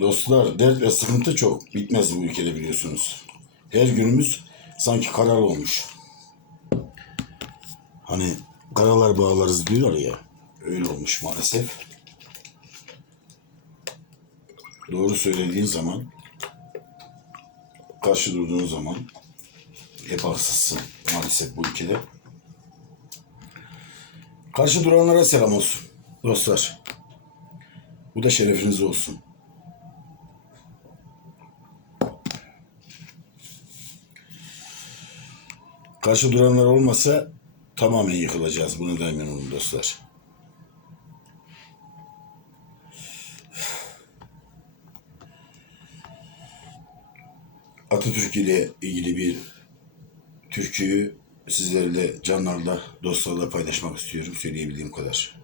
Dostlar dert ve sıkıntı çok. Bitmez bu ülkede biliyorsunuz. Her günümüz sanki karar olmuş. Hani karalar bağlarız diyorlar ya. Öyle olmuş maalesef. Doğru söylediğin zaman karşı durduğun zaman hep haksızsın maalesef bu ülkede. Karşı duranlara selam olsun dostlar. Bu da şerefiniz olsun. Karşı duranlar olmasa tamamen yıkılacağız. Bunu da emin olun dostlar. Atatürk ile ilgili bir türküyü sizlerle canlarla, dostlarla paylaşmak istiyorum. Söyleyebildiğim kadar.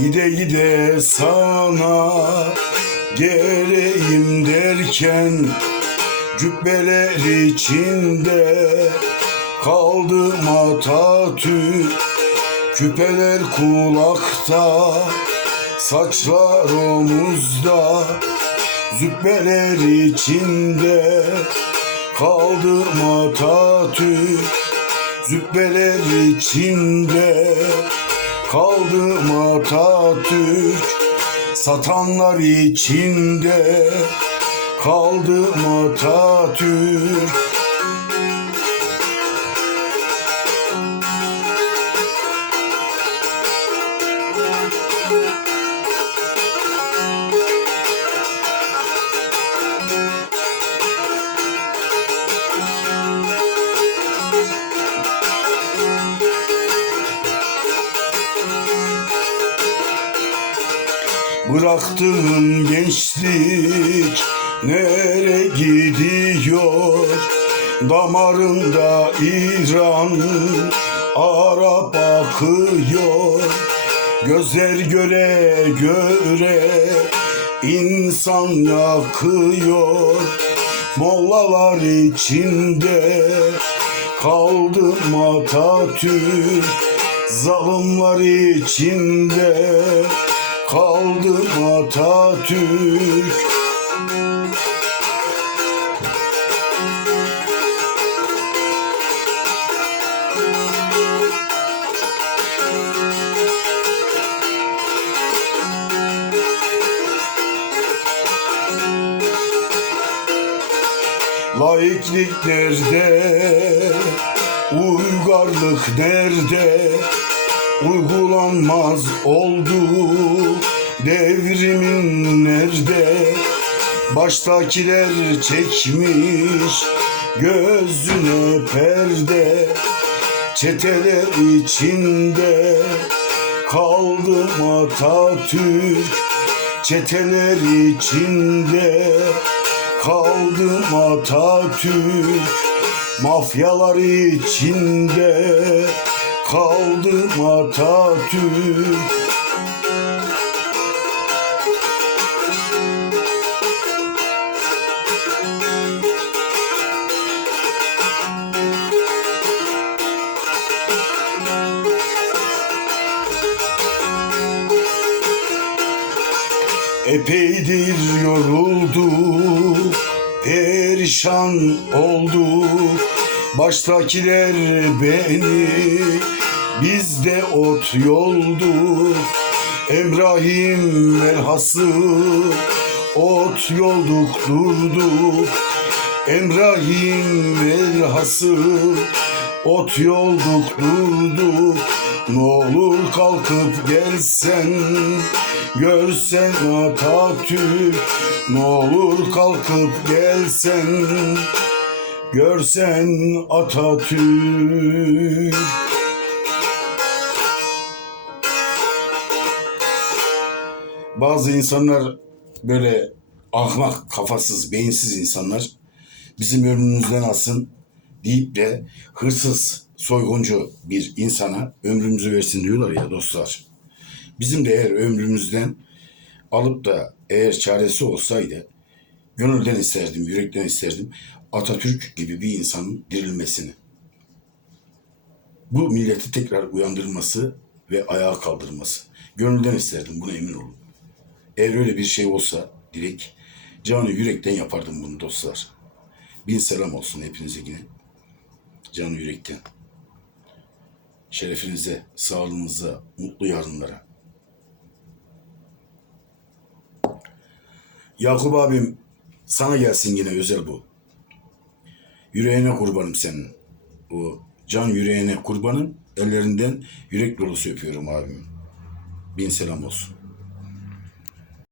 Gide gide sana geleyim derken Cübbeler içinde kaldım Atatürk. Küpeler kulakta, saçlar omuzda Zübbeler içinde kaldım Atatürk. Zübbeler içinde kaldım Atatürk Satanlar içinde. Kaldım Atatürk Bıraktığım gençlik nere gidiyor? Damarında İran, Arap akıyor. Gözler göre göre insan yakıyor. Mollalar içinde kaldım Atatürk. Zalimler içinde kaldım Atatürk Laiklik nerede? Uygarlık nerede? Uygulanmaz oldu. Devrimin nerede? Baştakiler çekmiş gözüne perde. Çeteler içinde kaldım Atatürk. Çeteler içinde kaldım Atatürk. Mafyalar içinde kaldım Atatürk Epeydir yoruldu, perişan oldu. Baştakiler beni, bizde ot yoldu. Emrahim velhası, ot yolduk durduk. Emrahim velhası, ot yolduk durduk. Ne olur kalkıp gelsen Görsen Atatürk Ne olur kalkıp gelsen Görsen Atatürk bazı insanlar böyle ahmak, kafasız, beyinsiz insanlar bizim ömrümüzden alsın deyip de hırsız, soyguncu bir insana ömrümüzü versin diyorlar ya dostlar. Bizim de eğer ömrümüzden alıp da eğer çaresi olsaydı gönülden isterdim, yürekten isterdim Atatürk gibi bir insanın dirilmesini. Bu milleti tekrar uyandırması ve ayağa kaldırması. Gönülden isterdim, buna emin olun. Eğer öyle bir şey olsa direkt canı yürekten yapardım bunu dostlar. Bin selam olsun hepinize yine. Canı yürekten. Şerefinize, sağlığınıza, mutlu yarınlara. Yakup abim sana gelsin yine özel bu. Yüreğine kurbanım senin. O can yüreğine kurbanım. Ellerinden yürek dolusu öpüyorum abim. Bin selam olsun.